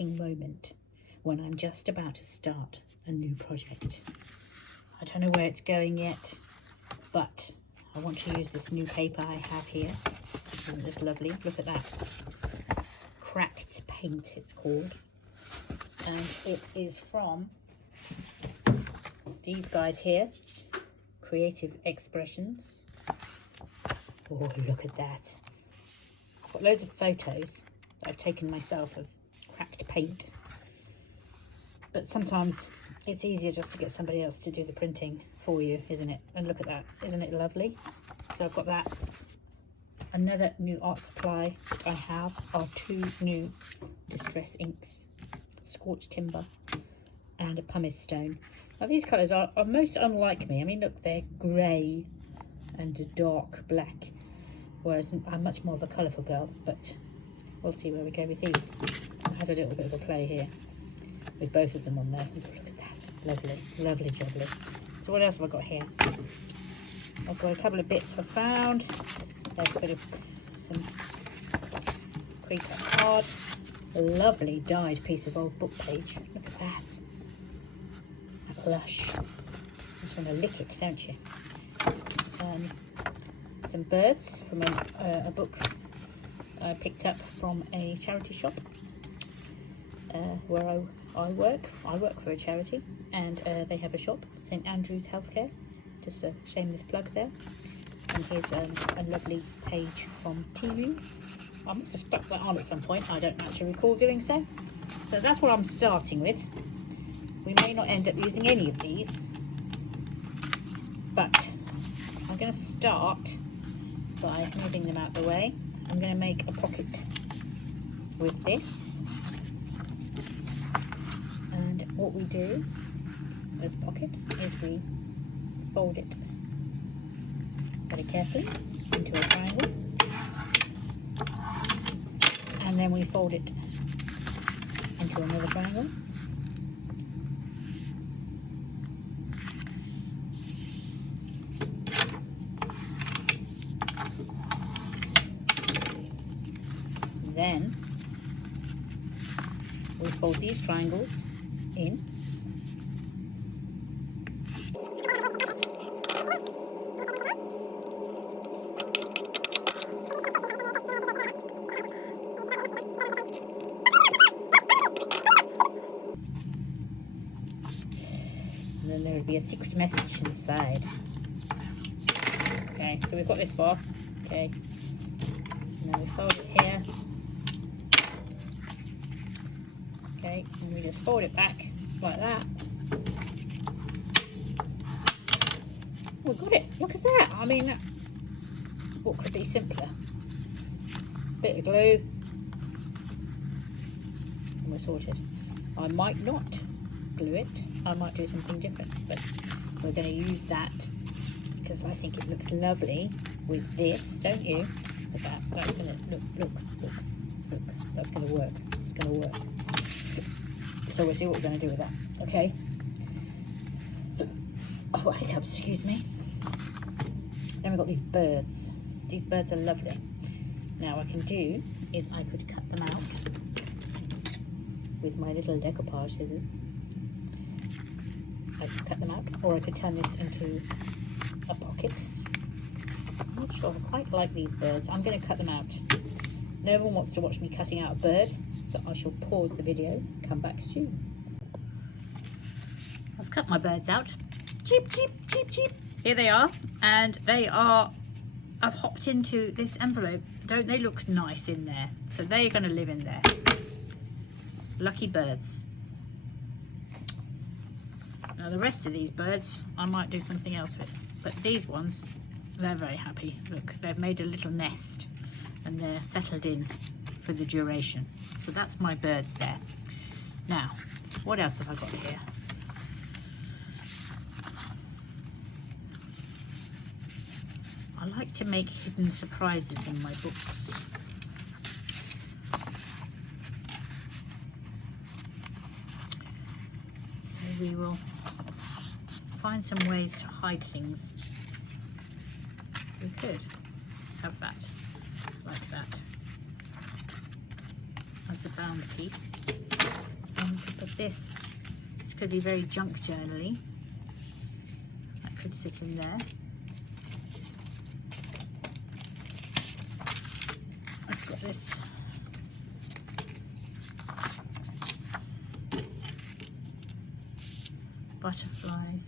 exciting moment when I'm just about to start a new project. I don't know where it's going yet, but I want to use this new paper I have here. Isn't this lovely? Look at that. Cracked paint, it's called. And it is from these guys here, Creative Expressions. Oh, look at that. I've got loads of photos that I've taken myself of cracked paint. But sometimes it's easier just to get somebody else to do the printing for you, isn't it? And look at that. Isn't it lovely? So I've got that. Another new art supply that I have are 2 new distress inks, Scorched Timber and a pumice stone. Now these colours are most unlike me. I mean, look, they're grey and a dark black, whereas I'm much more of a colourful girl, but we'll see where we go with these. I had a little bit of a play here with both of them on there. Look at that. Lovely, lovely jubbly. So what else have I got here? I've got a couple of bits I found. There's a bit of some creeper card. A lovely dyed piece of old book page. Look at that. That blush. You just want to lick it, don't you? Some birds from a book I picked up from a charity shop where I work. I work for a charity, and they have a shop, St Andrew's Healthcare. Just a shameless plug there. And here's a lovely page from TV. I must have stuck that on at some point. I don't actually recall doing so. So that's what I'm starting with. We may not end up using any of these, but I'm going to start by moving them out the way. I'm going to make a pocket with this. And what we do with the pocket is we fold it very carefully into a triangle, and then we fold it into another triangle, then we fold these triangles in, and then there would be a secret message inside. Okay, so we've got this far. Okay, now we fold it here. Okay, and we just fold it back like that. We got it. Look at that. I mean, what could be simpler? Bit of glue, and we're sorted. I might not glue it. I might do something different, but we're going to use that because I think it looks lovely with this, don't you? Look at that. That's going to look. That's going to work. It's going to work. So we'll see what we're going to do with that. Okay. Oh, hiccups, excuse me. Then we've got these birds. These birds are lovely. Now what I can do is I could cut them out with my little decoupage scissors. I could cut them out, or I could turn this into a pocket. I'm not sure I quite like these birds. I'm going to cut them out. No one wants to watch me cutting out a bird, so I shall pause the video, come back soon. I've cut my birds out. Cheep, cheep, cheep, cheep. Here they are, and I've hopped into this envelope. Don't they look nice in there? So they're going to live in there. Lucky birds. Now the rest of these birds I might do something else with, but these ones, they're very happy. Look, they've made a little nest and they're settled in for the duration. So that's my birds there. Now, what else have I got here? I like to make hidden surprises in my books. So we will find some ways to hide things. We could have that, like that, as a bound piece. we could put this. This could be very junk journaly. That could sit in there. I've got this butterflies.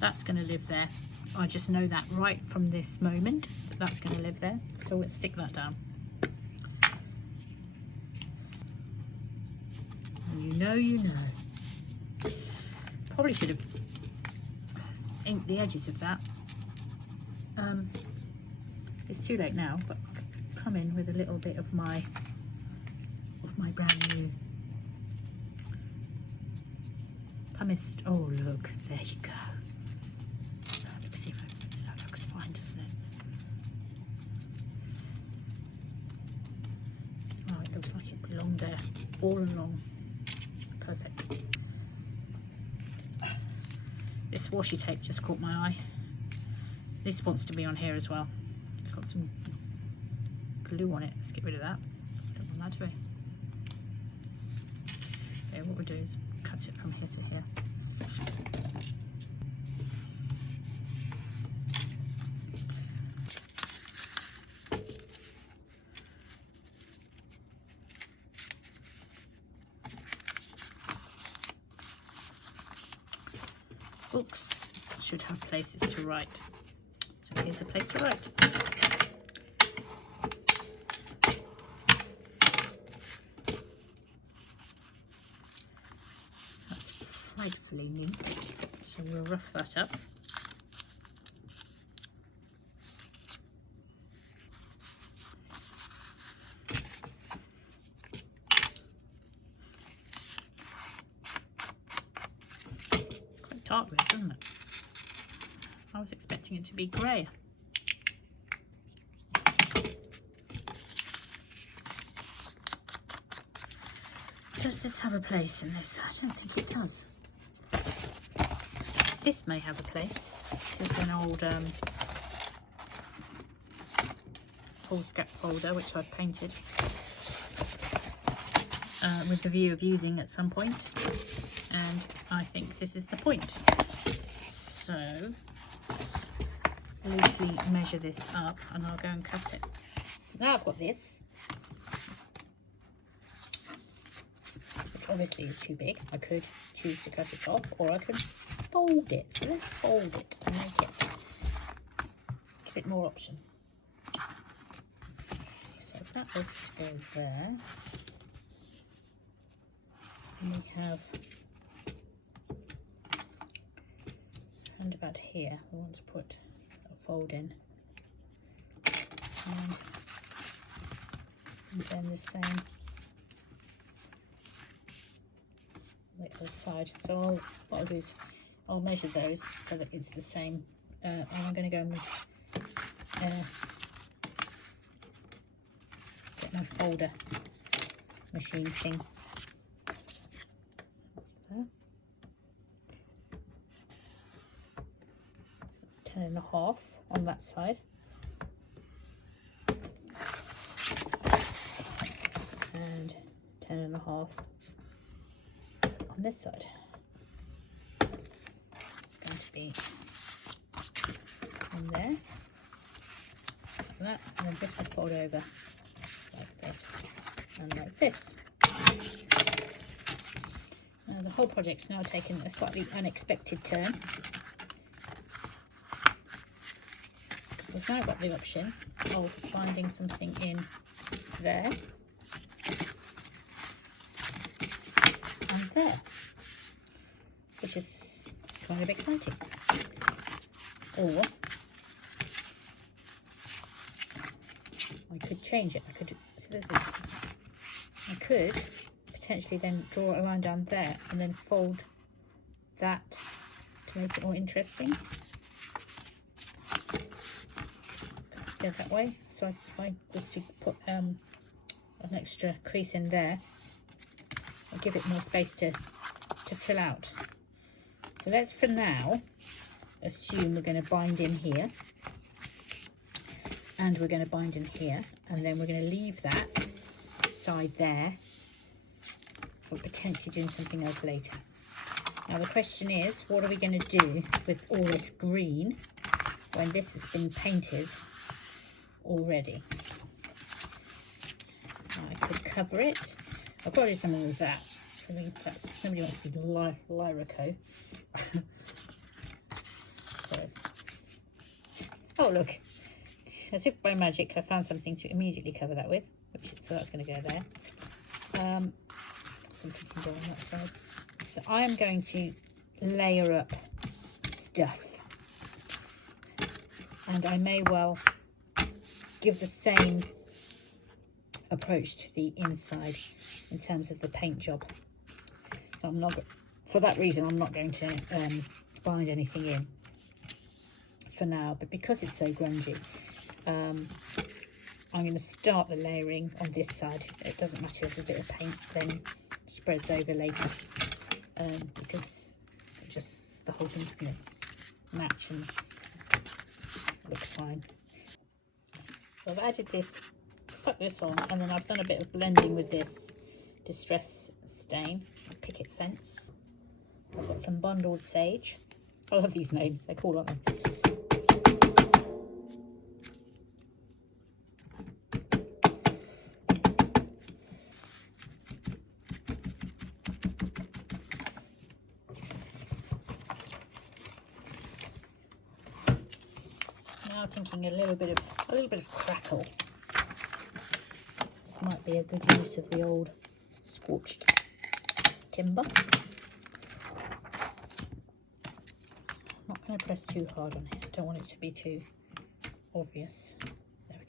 That's going to live there. I just know that right from this moment that that's going to live there. So let's stick that down. And you know. Probably should have inked the edges of that. It's too late now, but I'll come in with a little bit of my brand new pumice. Oh look, there you go. Let's see if that looks fine, doesn't it? Oh, it looks like it belonged there all along. Perfect. This washi tape just caught my eye. This wants to be on here as well. It's got some glue on it. Let's get rid of that. Don't want that to be. Okay, what we'll do is cut it from here to here. Books should have places to write. So here's a place to write. That's frightfully neat. So we'll rough that up. Dark red, isn't it? I was expecting it to be grey. Does this have a place in this? I don't think it does. This may have a place. This is an old foolscap folder which I've painted with the view of using at some point. And I think this is the point. So loosely measure this up and I'll go and cut it. So now I've got this, which obviously is too big. I could choose to cut it off or I could fold it. So let's fold it and make it a bit more option. So that was to go there. And we have and about here I want to put a fold in and then the same the other side. So what I'll do is I'll measure those so that it's the same and I'm going to go and get my folder machine thing. So 10.5 on that side and 10.5 on this side. It's going to be in there like that, and then just fold over like this and like this. Now the whole project's now taken a slightly unexpected turn. We've now got the option of finding something in there and there, which is kind of exciting. Or I could change it. I could potentially then draw it around down there and then fold that to make it more interesting. Go that way. So if I was to put a an extra crease in there. I'll give it more space to fill out. So let's for now assume we're going to bind in here, and we're going to bind in here, and then we're going to leave that side there for potentially doing something else later. Now the question is, what are we going to do with all this green when this has been painted already? Now, I could cover it. I'll probably do something with that. Nobody wants to do Lyrico. So. Oh look, as if by magic I found something to immediately cover that with, so that's going to go there. Something can go on that side. So I am going to layer up stuff, and I may well give the same approach to the inside in terms of the paint job. So I'm not, for that reason, I'm not going to bind anything in for now, but because it's so grungy, I'm going to start the layering on this side. It doesn't matter if a bit of paint then spreads over later, because it just, the whole thing's going to match and look fine. So I've added this, stuck this on, and then I've done a bit of blending with this Distress Stain, Picket Fence. I've got some bundled sage. I love these names, they're cool, aren't they? Now thinking a little bit of crackle. This might be a good use of the old scorched timber. I'm not going to press too hard on it. I don't want it to be too obvious. There we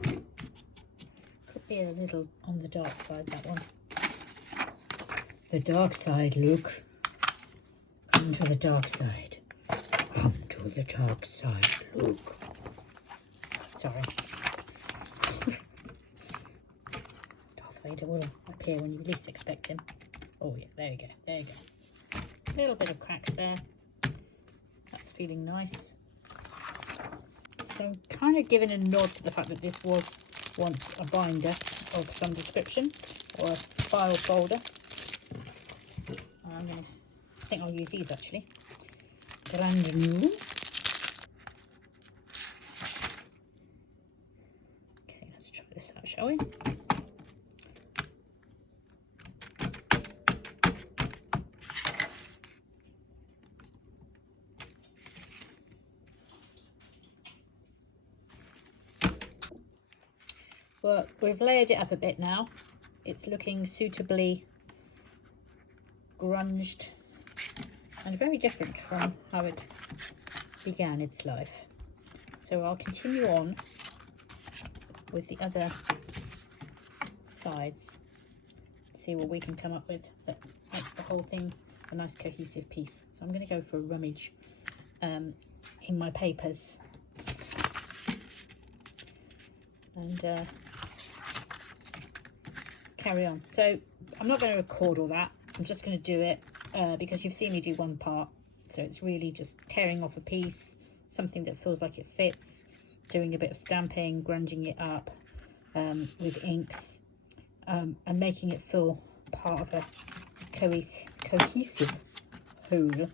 go. Could be a little on the dark side, that one. The dark side, Luke. Come to the dark side. Come to the dark side, Luke. Sorry. Darth Vader will appear when you least expect him. Oh yeah, there you go, there you go. A little bit of cracks there. That's feeling nice. So kind of giving a nod to the fact that this was once a binder of some description, or a file folder. I think I'll use these actually. Brand new. Okay, let's try this out, shall we? Well, we've layered it up a bit now. It's looking suitably grunged and very different from how it began its life. So I'll continue on with the other sides, see what we can come up with that makes the whole thing a nice cohesive piece. So I'm going to go for a rummage in my papers and carry on. So I'm not going to record all that. I'm just going to do it because you've seen me do one part, so it's really just tearing off a piece, something that feels like it fits, doing a bit of stamping, grunging it up with inks, and making it feel part of a cohesive whole.